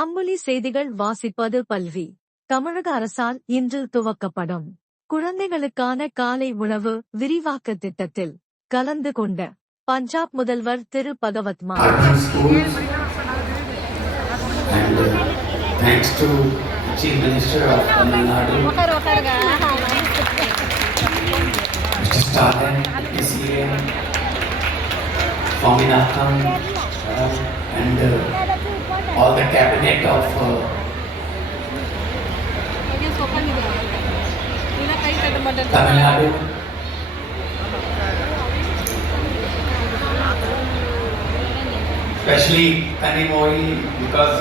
அம்புலி செய்திகள் வாசிப்பது பல்வி. தமிழக அரசால் இன்று துவக்கப்படும் குழந்தைகளுக்கான காலை உணவு விரிவாக்க திட்டத்தில் கலந்து கொண்ட பஞ்சாப் முதல்வர் திரு பகவத் மான். Thanks to Chief Minister of Tamil Nadu, Mr. Stalin, PCM, Swaminathan, and all the cabinet of Tamil Nadu. Especially Kanimoi, because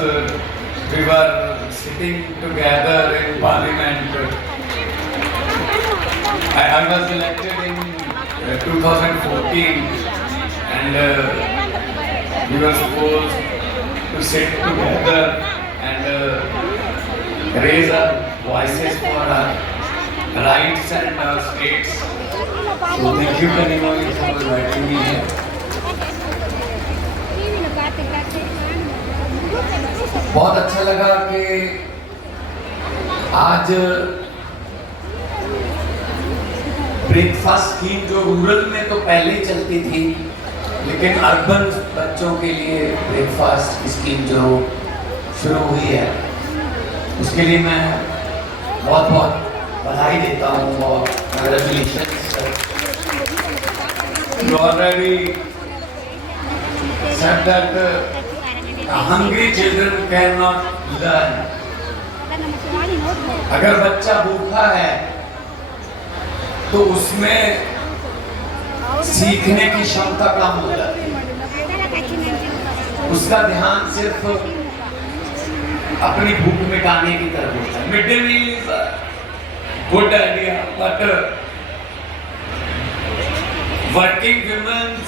we were sitting together in Parliament. I was elected in 2014, and we were supposed to sit together and raise our voices for our rights and our states. So thank you, Kanimoi, for inviting me here. बहुत अच्छा लगा कि आज breakfast scheme जो रूरल में तो पहले ही चलती थी, लेकिन अर्बन बच्चों के लिए ब्रेकफास्ट स्कीम जो शुरू हुई है, उसके लिए मैं बहुत बहुत बधाई देता हूँ और congratulations. You already said that hungry children cannot learn. अगर बच्चा भूखा है तो उसमें सीखने की क्षमता कम हो जाती है, उसका ध्यान सिर्फ अपनी भूख मिटाने की तरफ होता है. Mid day meal is a good idea, but working womens,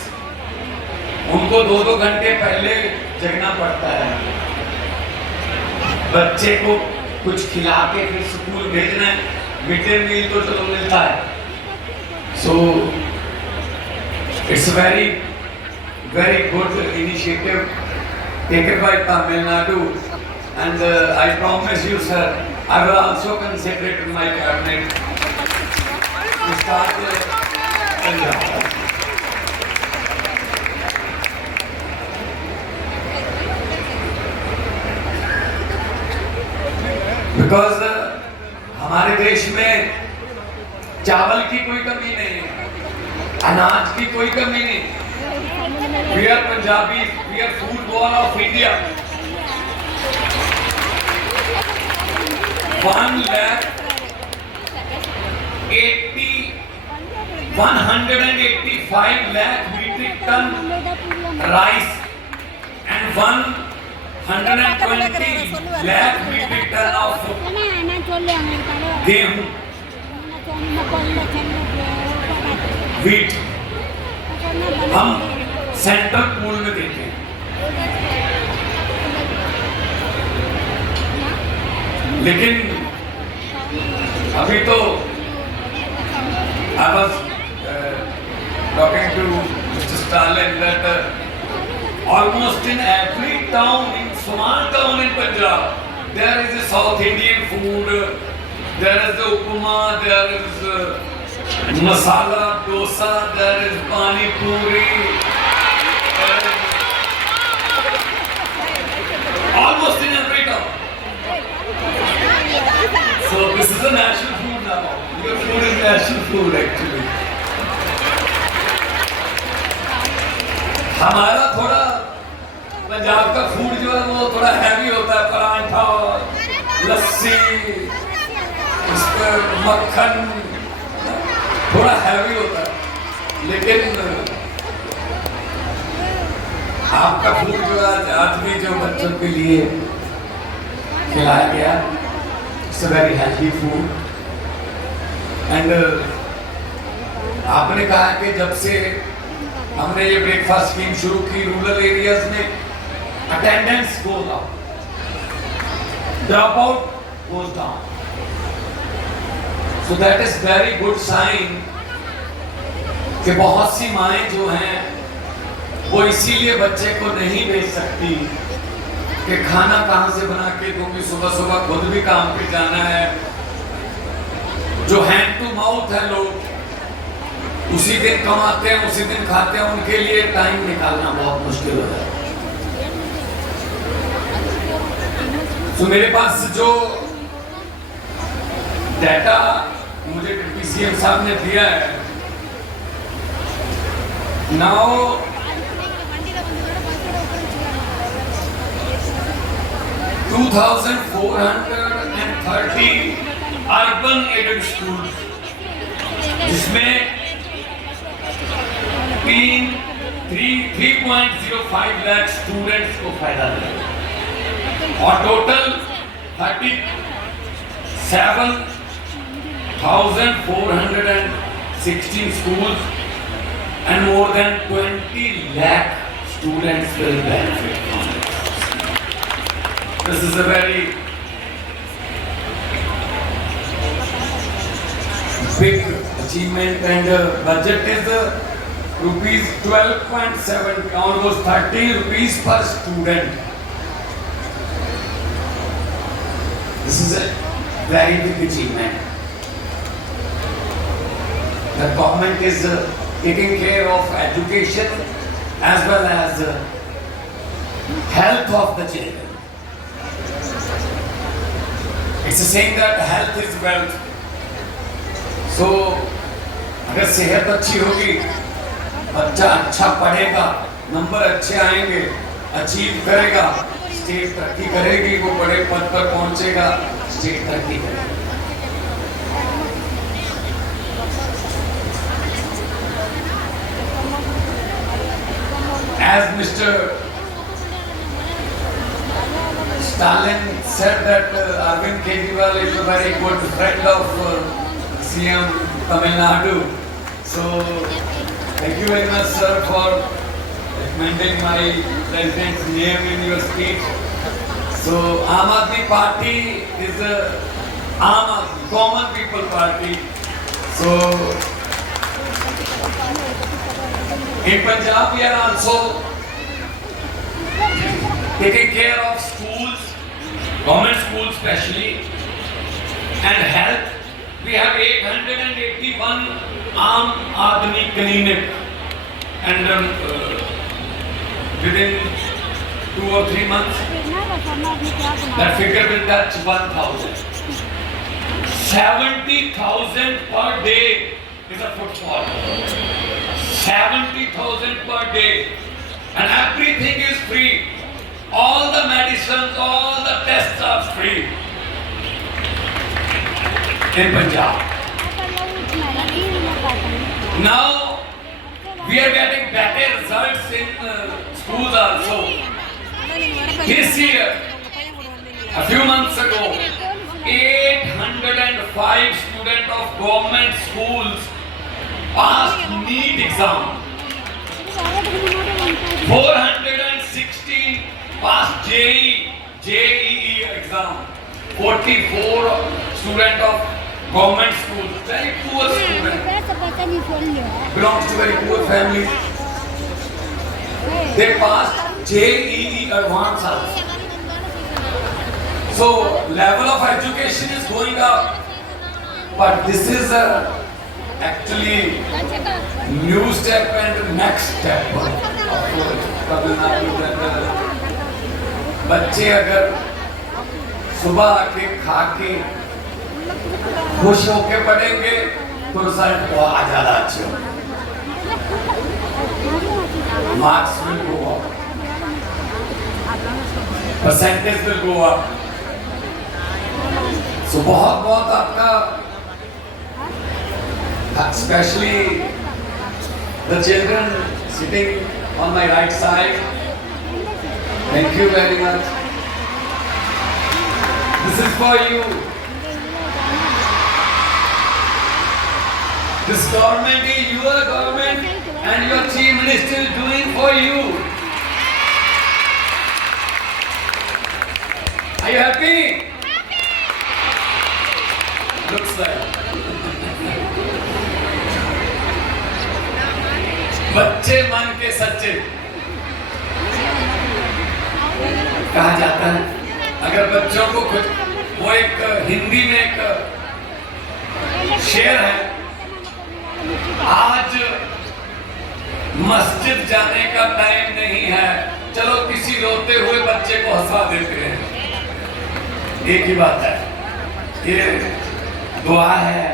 उनको 2-2 घंटे पहले जगना पड़ता है. बच्चे को कुछ खिला के फिर स्कूल भेजना है. मिड डे मील तो चलो मिलता है. So it's very very good initiative taken by Tamil Nadu, and I promise you, sir, I will also consider it in my cabinet to start Punjab. Because हमारे देश में चावल की कोई कमी नहीं है, अनाज की कोई कमी नहीं. We are Punjabis, we are football of India. 185 lakh metric ton rice and 120 lakh metric ton of गेहूं, wheat हम सेंट्रल पूल में देते हैं. लेकिन अभी तो I was talking to Mr. Stalin that almost in every town, in small town in Punjab, there is a South Indian food, there is the upma, there is masala dosa, there is pani puri, almost in every town. So this is a national food now. Your food is national food actually. हमारा थोड़ा पंजाब का फूड जो है वो थोड़ा हैवी होता है. परांठा, लस्सी, इस पर मक्खन थोड़ा हैवी होता है. लेकिन आपका फूड जो आज भी जो बच्चों के लिए खिलाया गया, it's a very healthy food. And आपने कहा कि जब से हमने ये ब्रेकफास्ट स्कीम शुरू की, रूरल एरियाज में attendance goes up, drop out goes down. So that is very good sign कि बहुत सी माएं जो हैं वो इसीलिए बच्चे को नहीं भेज सकती कि खाना कहां से बना के दूंगी, सुबह सुबह खुद भी काम पे जाना है। जो हैंड टू माउथ है, लोग उसी दिन कमाते हैं उसी दिन खाते हैं, उनके लिए टाइम निकालना बहुत मुश्किल हो जाता है। तो मेरे पास जो डाटा मुझे पीसीएम साहब ने दिया है, नाउ 2430 अर्बन एडेड स्कूल, जिसमें 3.05 लाख स्टूडेंट्स को फायदा मिलेगा, और टोटल 37,416 schools and more than 20 lakh students will benefit from it. This is a very big achievement, and budget is rupees 12.7, almost 30 rupees per student. This is a very big achievement. The government is taking care of education as well as health of the children. It's saying that health is wealth. So, अगर सेहत अच्छी होगी, बच्चा अच्छा पढ़ेगा, नंबर अच्छे आएंगे, अचीव करेगा, स्टेट तरक्की करेगी, वो बड़े पद पर पहुंचेगा, स्टेट तरक्की करेगी। As Mr. Stalin said that Arvind Kejriwal is a very good friend of CM Tamil Nadu. So thank you very much, sir, for recommending my president's name in your speech. So Aam Aadmi Party is a common people party. So in Punjab we are also taking care of schools, government schools especially, and health. We have 881 Aam Aadmi Clinic, and within 2 or 3 months that figure will touch 1,000. 70,000 per day is a footfall. 70,000 per day, and everything is free. All the medicines, all the tests are free in Punjab. Now we are getting better results in schools also. This year, a few months ago, 805 students of government schools passed NEET exam. 416 passed JEE exam. 44 students of government schools, very poor students, belongs to very poor families. They passed JEE advance also. So level of education is going up, but this is actually new step and next step of Tamil Nadu. बच्चे अगर सुबह आके खा के खुश होके पढ़ेंगे तो रिजल्ट बहुत ज्यादा अच्छे होंगे, marks will go up, percentage will go up. So बहुत बहुत आपका, especially the children sitting on my right side, thank you very much. This is for you. This government is your government and your chief minister is doing for you. Are you happy? Looks like. बच्चे मन के सच्चे, कहा जाता है। अगर बच्चों को कुछ, वो एक हिंदी में एक शेर है, आज मस्जिद जाने का टाइम नहीं है, चलो किसी रोते हुए बच्चे को हंसा देते हैं। एक ही बात है, ये दुआ है,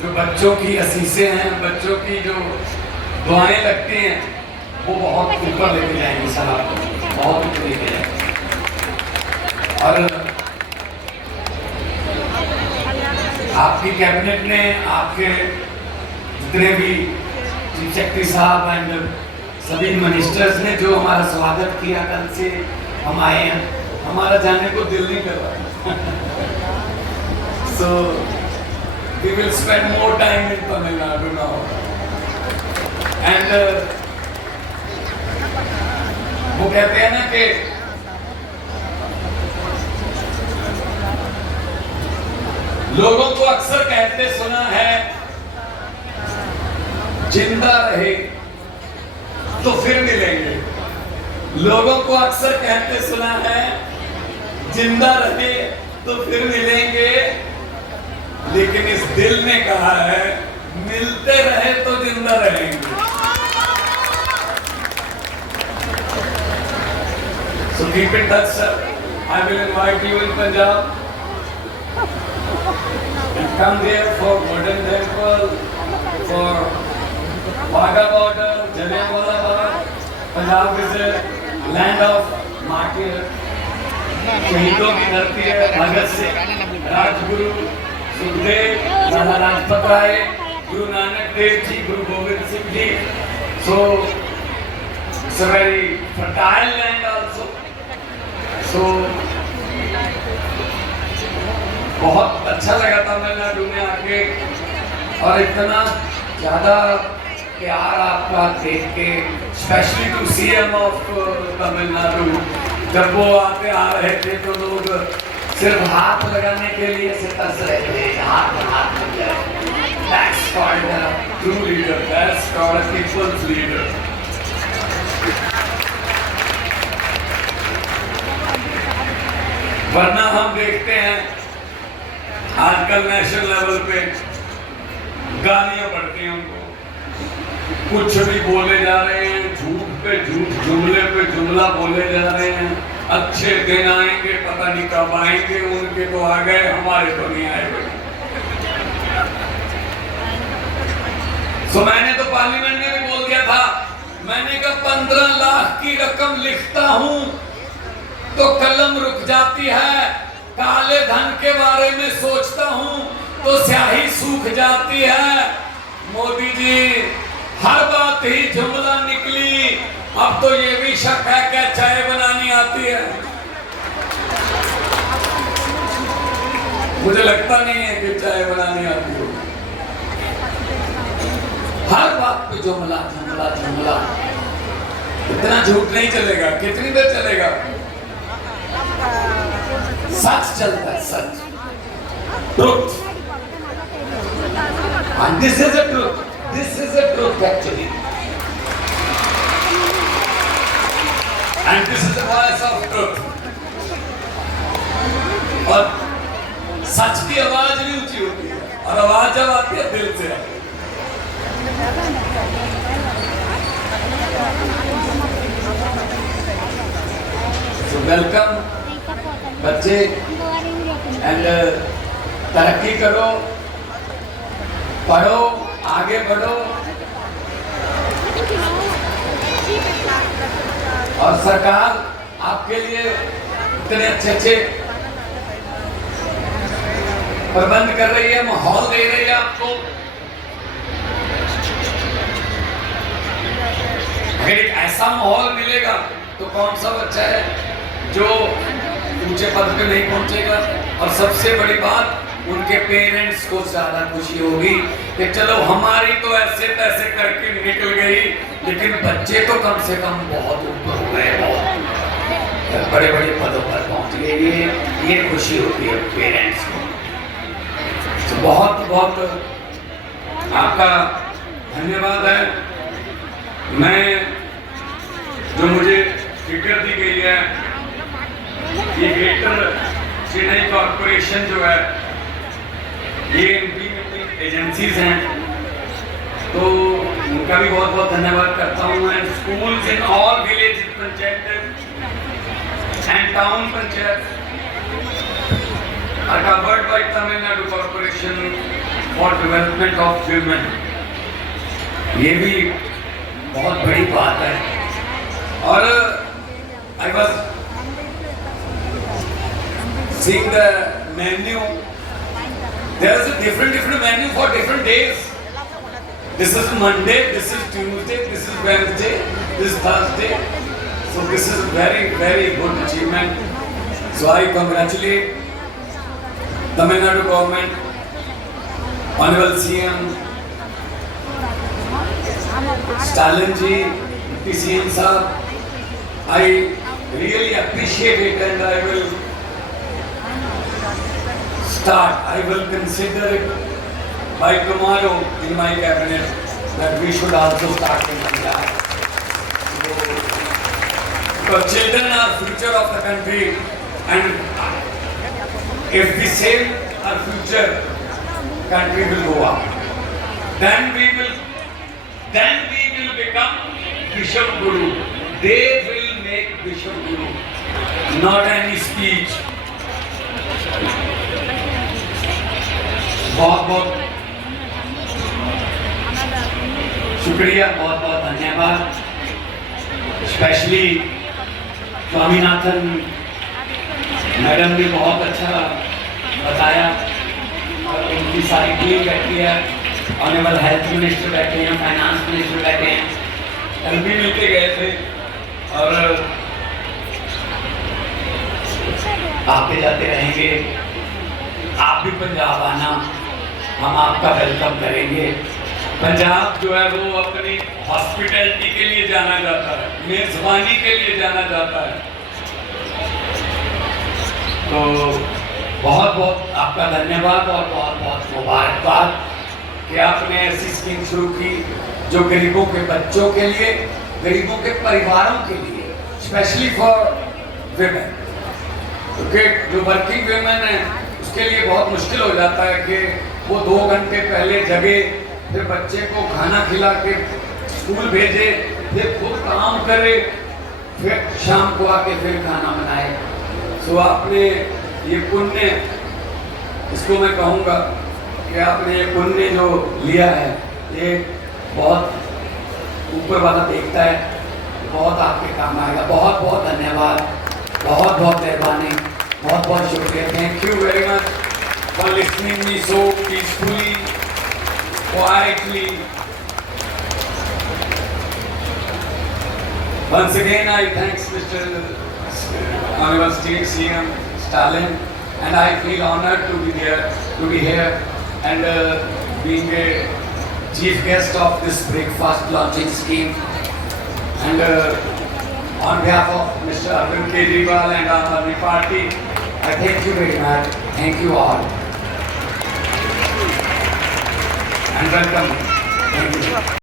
जो बच्चों की असीसें हैं, बच्चों की जो दुआएं लगती हैं, वो बहुत ऊपर लेके जाएंगे सर, आपको बहुत ऊपर लेके जाएंगे। और आपकी कैबिनेट ने, आपके जितने भी चीफ सेक्रेटरी साहब एंड सभी मिनिस्टर्स ने जो हमारा स्वागत किया, कल से हम आए हैं, हमारा जाने को दिल नहीं कर रहा। So we will spend more time in Tamil Nadu now and वो कहते हैं ना कि लोगों को अक्सर कहते सुना है, जिंदा रहे तो फिर मिलेंगे। लोगों को अक्सर कहते सुना है, जिंदा रहे तो फिर मिलेंगे, लेकिन इस दिल ने कहा है, मिलते रहे तो जिंदा रहेंगे। So keep in touch, sir. I will invite you in Punjab. And come there for Golden Temple, for Wagah border, Jallianwala Bagh. Punjab is a land of martyr. शहीदों की धरती है, भगत सिंह, राजगुरु, सुखदेव, लाला लाजपत राय, गुरु नानक देव जी, गुरु गोविंद सिंह ji. So it's a very fertile land also. So बहुत अच्छा लगा तमिलनाडु में आके, और इतना ज़्यादा प्यार आपका देख के, specially to CM of Tamil Nadu, जब वो आते आ रहे थे तो लोग सिर्फ हाथ लगाने के लिए से तरस रहे थे, हाथ लग जाए। That's called a true leader. That's called a people's leader. वरना हम देखते हैं आजकल नेशनल लेवल पे गालियां पड़ती हैं हमको, कुछ भी बोले जा रहे हैं, झूठ पे झूठ, जुमले पे जुमला बोले जा रहे हैं। अच्छे दिन आएंगे, पता नहीं कब आएंगे, उनके तो आ गए, हमारे तो नहीं आए हुए। तो मैंने तो पार्लियामेंट में भी बोल दिया था, मैंने कहा 15 लाख की रकम लिखता हूं तो कलम रुक जाती है, काले धन के बारे में सोचता हूं तो स्याही सूख जाती है। मोदी जी, हर बात ही जुमला निकली, अब तो ये भी शक है क्या चाय बनानी आती है? मुझे लगता नहीं है कि चाय बनानी आती हो। हर बात पे जुमला जुमला जुमला, इतना झूठ नहीं चलेगा। कितनी देर चलेगा? सच चलता है, सच, truth, and this is a truth. This is a truth actually, and this is the voice of truth. और सच की आवाज भी ऊंची होती है, और आवाज जब आती है दिल से आती है। So welcome बच्चे, एंड तरक्की करो, पढ़ो, आगे बढ़ो, और सरकार आपके लिए इतने अच्छे प्रबंध कर रही है, माहौल दे रही है आपको। अगर एक ऐसा माहौल मिलेगा तो कौन सा बच्चा है जो ऊंचे पद पे नहीं पहुंचेगा? और सबसे बड़ी बात, उनके पेरेंट्स को ज्यादा खुशी होगी कि चलो हमारी तो ऐसे तैसे करके निकल गई, लेकिन बच्चे तो कम से कम बहुत ऊपर हो गए, बहुत बड़े बड़े पदों पर पहुंच गए। ये खुशी होती है पेरेंट्स को। तो बहुत बहुत आपका धन्यवाद है। मैं, जो मुझे फिक्र दी गई है ये ग्रेटर चेन्नई कॉरपोरेशन जो है ये इनकी एजेंसीज हैं, तो उनका भी बहुत बहुत धन्यवाद करता हूँ। And schools in all village panchayat and town panchayat are covered by Tamil Nadu corporation for development of women. ये भी बहुत बड़ी बात है। और I was seeing the menu. There is a different menu for different days. This is Monday, this is Tuesday, this is Wednesday, this is Thursday. So this is very good achievement. So I congratulate Tamil Nadu government, Honorable CM Stalin ji, CM sahab. I really appreciate it, and I will consider it by tomorrow in my cabinet that we should also start in Punjab. Because children are future of the country, and if we save our future, country will go up. Then we will become Bishop Guru. They will make Bishop Guru, not any speech. बहुत बहुत शुक्रिया, बहुत बहुत धन्यवाद। स्पेशली स्वामीनाथन मैडम ने बहुत अच्छा बताया, और उनकी सारी टीम बैठी है, ऑनरेबल हेल्थ मिनिस्टर बैठे हैं, फाइनेंस मिनिस्टर बैठे हैं, कल भी मिलके गए थे। और आते जाते रहेंगे, आप भी पंजाब आना, हम आपका वेलकम करेंगे। पंजाब जो है वो अपनी हॉस्पिटैलिटी के लिए जाना जाता है, मेजबानी के लिए जाना जाता है। तो बहुत बहुत आपका धन्यवाद और बहुत बहुत मुबारकबाद कि आपने ऐसी स्कीम शुरू की जो गरीबों के बच्चों के लिए, गरीबों के परिवारों के लिए, स्पेशली फॉर विमेन। क्योंकि जो वर्किंग विमेन है उसके लिए बहुत मुश्किल हो जाता है कि वो 2 घंटे पहले जगे, फिर बच्चे को खाना खिला के स्कूल भेजे, फिर खुद काम करे, फिर शाम को आके फिर खाना बनाए। सो आपने ये पुण्य, इसको मैं कहूँगा कि आपने ये पुण्य जो लिया है, ये बहुत ऊपर वाला देखता है, बहुत आपके काम आएगा। बहुत बहुत धन्यवाद, बहुत बहुत मेहरबानी, बहुत बहुत शुक्रिया। Thank you very much for listening me so peacefully, quietly. Once again, I thanks Mr. Honorable CM Stalin, and I feel honored to be here, and being a chief guest of this breakfast launching scheme. And on behalf of Mr. Arvind Kejriwal and our Army party, I thank you very much. Thank you all. And welcome. Thank you.